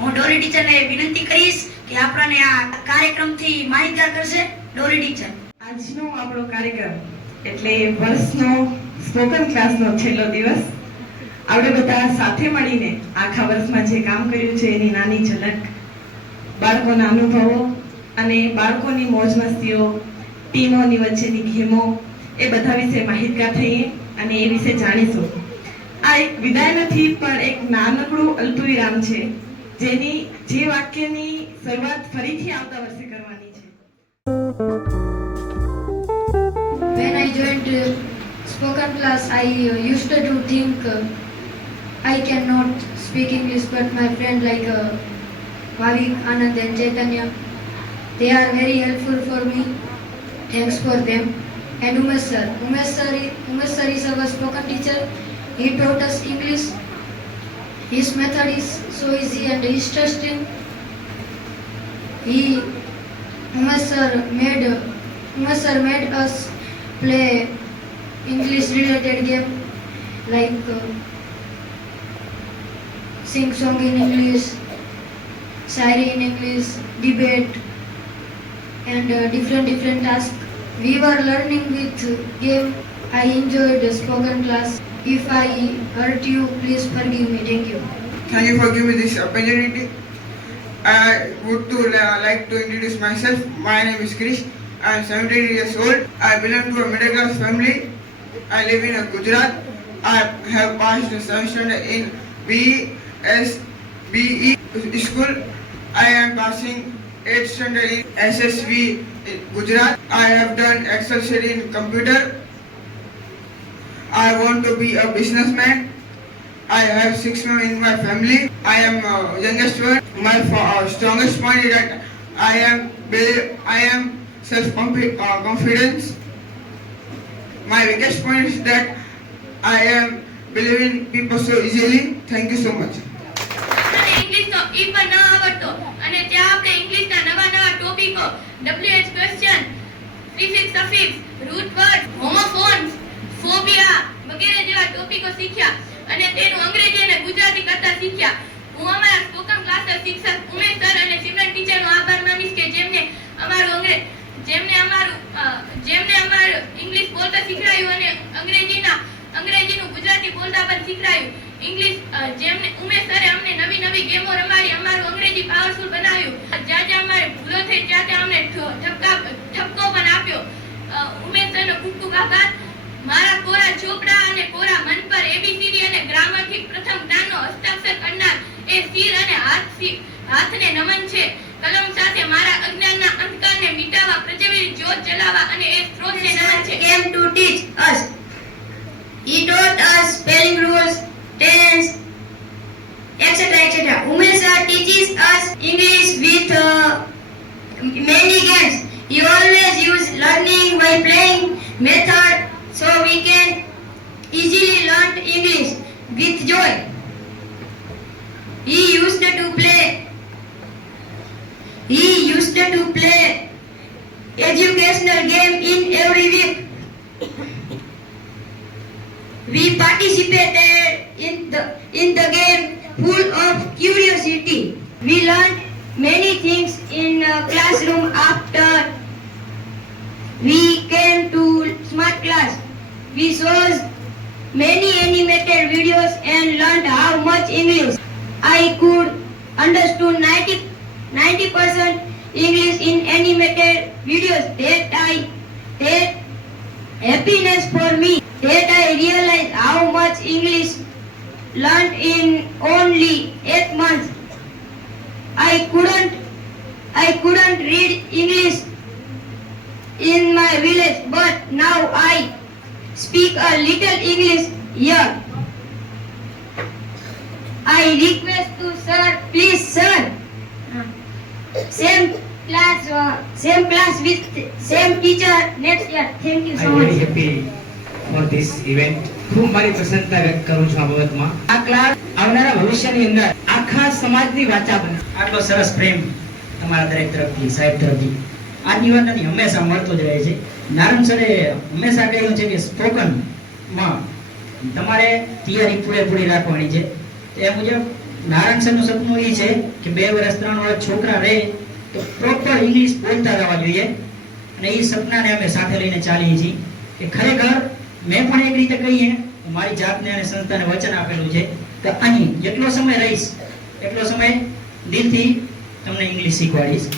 હું ડોરી ટીચરને વિનંતી કરીશ કે આપણને આ કાર્યક્રમથી માહિતગાર કરશે. ડોરી ટીચર. આજનો આપણો કાર્યક્રમ એટલે વર્ષનો સ્પોકન ક્લાસનો છેલ્લો દિવસ. આપણે બધા સાથે મળીને આખા વર્ષમાં જે કામ કર્યું છે એની નાની ઝલક, બાળકોના અનુભવો અને બાળકોની મોજ મસ્તીઓ, ટીમોની વચ્ચેની ગેમો, એ બધા વિશે માહિતગાર થઈએ અને એ વિશે જાણીશું. આ એક વિદાય નથી, પણ એક નાનકડું અલ્પવિરામ છે, જેની જે વાક્યની શરૂઆત ફરીથી આવતા વર્ષે કરવાની છે. When I joined spoken class, I used to think I cannot speak English, but my friend like Bhavik, Anand and Chaitanya, they are very helpful for me. Thanks for them. And Umesh sir. Umesh sir is our spoken teacher. He taught us English. His method is so easy and interesting. Umesh sir made us play English related game like sing song in English, shayari in English, debate and different tasks. We were learning with game. I enjoyed the spoken class. If I hurt you, please forgive me. Thank you. Thank you for giving me this opportunity. I would like to introduce myself. My name is Krish. I am 17 years old. I belong to a middle class family. I live in Gujarat. I have passed the semester in BSBE school. I am passing 8th standard in SSV in Gujarat. I have done Excel sheet in computer. I want to be a businessman. I have 6 men in my family. I am youngest one. My strongest point is that I am self-confidence. My weakest point is that I am believing people so easily. Thank you so much. English तो ई पर न आवडतो અને ત્યાં આપણે ઇંગ્લિશના નવા ટોપિકો WH question prefix suffix root word homophones phobia વગેરે જેવા ટોપિકો શીખ્યા અને તેનું અંગ્રેજી અને ગુજરાતી કરતા શીખ્યા. હું અમારા સ્પોકન ક્લાસના શિક્ષક ઉમેશ સર અને સિમરન ટીચરનો આભાર માનીશ કે જેમને અમારું ઇંગ્લિશ બોલતા શીખવાડ્યું અને અંગ્રેજીનું ગુજરાતી બોલતા પણ શીખવાડ્યું. ઇંગ્લિશ જેમને ઉમેશ સરે અમને નવી ગેમો રમાડી અમારું અંગ્રેજી પાવરફુલ બનાવ્યું. જ્યાં જ્યાં અમારે ભૂલો થઈ ત્યાં અમને ઠપકો પણ આપ્યો. ઉમેશ સરનો ખૂબ આભાર. મારા કોરા ચોપડા અને કોરા મન પર એબીસીડી અને ગ્રામરથી પ્રથમ જ્ઞાનનો હસ્તાક્ષર કરનાર એ શિર અને હાથને નમન છે. કલમ સાથે મારા અજ્ઞાનના અંધકારને મિટાવવા પ્રજ્વલિત જ્યોત જલાવવા અને એ સ્ત્રોતને નમન છે. Came to teach us. He taught us spelling rules, tense, etc. Umesh sir teaches us English with many games. He always use learning by playing method, so we can easily learn English with joy. He used to play educational game in every week. We participated in the game full of curiosity. We learned many things in classroom. After we came to smart class, we saw many animated videos and learned how much English. I could understood 90% English in animated videos. That happiness for me. That I realized how much English learned in only 8 months. I couldn't read English in my village, but now I speak a little English here. I request to sir, please sir, same class with same teacher next year. Thank you so I'm much. very happy for this event. ખૂબ મારી પ્રસન્નતા વ્યક્ત કરું છું આ બાબતમાં. આ ક્લાસ આવનારા ભવિષ્યની અંદર આખા સમાજની વાચા બને. આટલો સરસ પ્રેમ તમારા દરેક તરફથી, સાહેબ તરફથી આ નિવેદનની હંમેશા મળતો જ રહે છે. નારાયણ સરે હંમેશા કહ્યું છે કે સ્પોકનમાં તમારે તૈયારી પૂરેપૂરી રાખવાની છે. એ મુજબ નારાયણ સરનું સપનું એ છે કે 2 વર્ષ 3 વર્ષ છોકરા રહે તો પ્રોપર ઇંગ્લિશ બોલતા રહેવા જોઈએ, અને એ સપનાને અમે સાથે લઈને ચાલીએ છીએ કે ખરેખર મેં પણ એક રીતે કહીએ મારી જાતને અને સંસ્થાને વચન આપેલું છે કે અહીં જેટલો સમય રહીશ એટલો સમય દિલથી તમને ઇંગ્લિશ શીખવાડીશ.